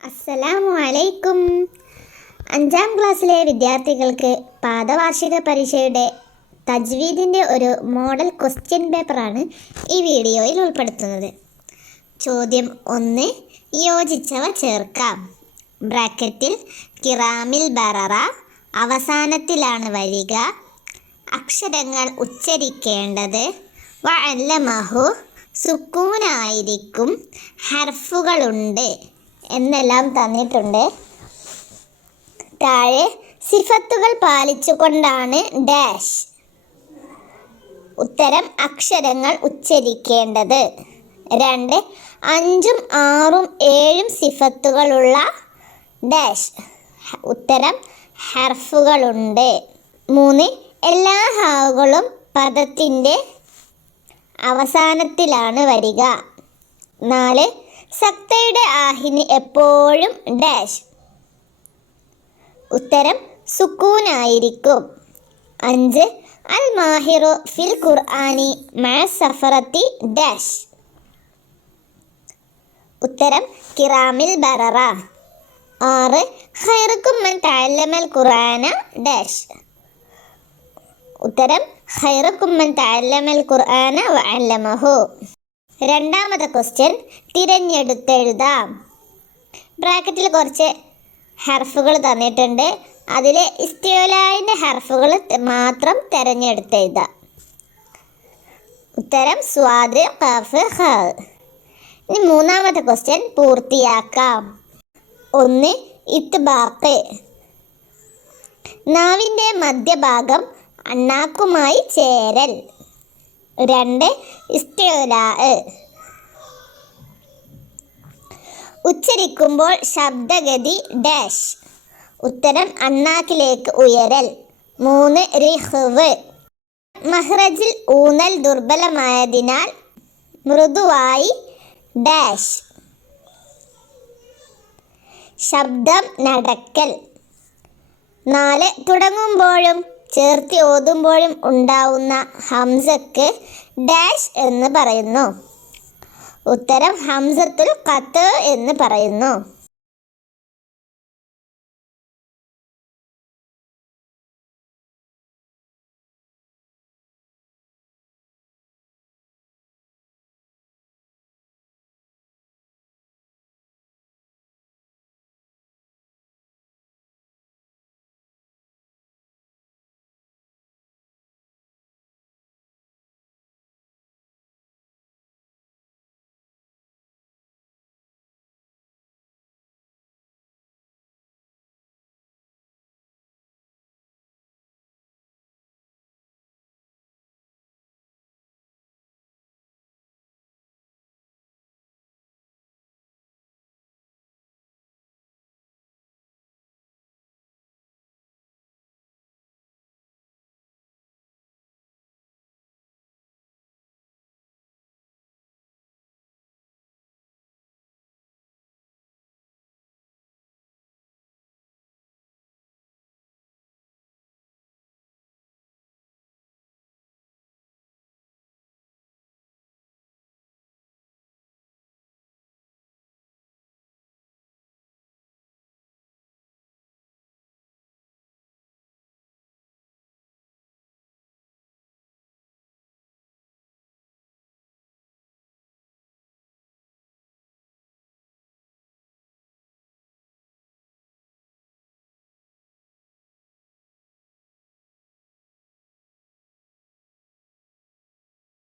അസ്സലാമു അലൈക്കും. 5ാം ക്ലാസ്സിലെ വിദ്യാർത്ഥികൾക്ക് പാദവാർഷിക പരീക്ഷയുടെ തജ്വീദിൻ്റെ ഒരു മോഡൽ ക്വസ്റ്റ്യൻ പേപ്പറാണ് ഈ വീഡിയോയിൽ ഉൾപ്പെടുത്തുന്നത്. ചോദ്യം 1, യോജിച്ചവ ചേർക്കാം. ബ്രാക്കറ്റിൽ കിറാമിൽ ബററ അവസാനത്തിലാണ് വരിക. അക്ഷരങ്ങൾ ഉച്ചരിക്കേണ്ടത് വഅല്ലമഹു സുക്കൂനായിരിക്കും. ഹർഫുകളുണ്ട് എന്നെല്ലാം തന്നിട്ടുണ്ട്. താഴെ സിഫത്തുകൾ പാലിച്ചുകൊണ്ടാണ് ഡാഷ്. ഉത്തരം അക്ഷരങ്ങൾ ഉച്ചരിക്കേണ്ടത്. 2, 5ഉം 6ഉം 7ഉം സിഫത്തുകളുള്ള ഡാഷ്. ഉത്തരം ഹർഫുകളുണ്ട്. 3, എല്ലാ ഹാവുകളും പദത്തിൻ്റെ അവസാനത്തിലാണ് വരിക. 4, സക്തയുടെ ആഹിന് എപ്പോഴും ഡാഷ്. ഉത്തരം സുക്കൂനായിരിക്കും. 5, അൽ മാഹിറു ഫിൽ ഖുർആനി മഅ സഫറത്തി ഡാഷ്. ഉത്തരം കിറാമിൽ ബററ. 6, ഖൈറുക്കും മൻ തഅല്ലമൽ ഖുർആന ഡാഷ്. ഉത്തരം ഖൈറുക്കും മൻ തഅല്ലമൽ ഖുർആന വഅല്ലമഹു. 2ാമത്തെ ക്വസ്റ്റ്യൻ തിരഞ്ഞെടുത്തെഴുതാം. ബ്രാക്കറ്റിൽ കുറച്ച് ഹർഫുകൾ തന്നിട്ടുണ്ട്. അതിൽ ഇസ്തിഅലാഇൻ്റെ ഹർഫുകൾ മാത്രം തിരഞ്ഞെടുത്തെഴുതാം. ഉത്തരം സ്വാദ്, ഖാഫ്, ഖാ. ഇനി 3ാമത്തെ ക്വസ്റ്റ്യൻ പൂർത്തിയാക്കാം. 1, ഇത്ബാഖ്. നാവിൻ്റെ മധ്യഭാഗം അണ്ണാക്കുമായി ചേരൽ. 2, ഇസ്തിഅലാ. ഉച്ചരിക്കുമ്പോൾ ശബ്ദഗതി ഡാഷ്. ഉത്തരം അണ്ണാക്കിലേക്ക് ഉയരൽ. 3, റിഹ്വ്. മഹ്റജിൽ ഊന്നൽ ദുർബലമായതിനാൽ മൃദുവായി ഡാഷ്. ശബ്ദം നടക്കൽ. 4, തുടങ്ങുമ്പോഴും ചേർത്തി ഓതുമ്പോഴും ഉണ്ടാവുന്ന ഹംസക്ക് ഡാഷ് എന്ന് പറയുന്നു. ഉത്തരം ഹംസത്തുൽ ഖത്അ എന്ന് പറയുന്നു.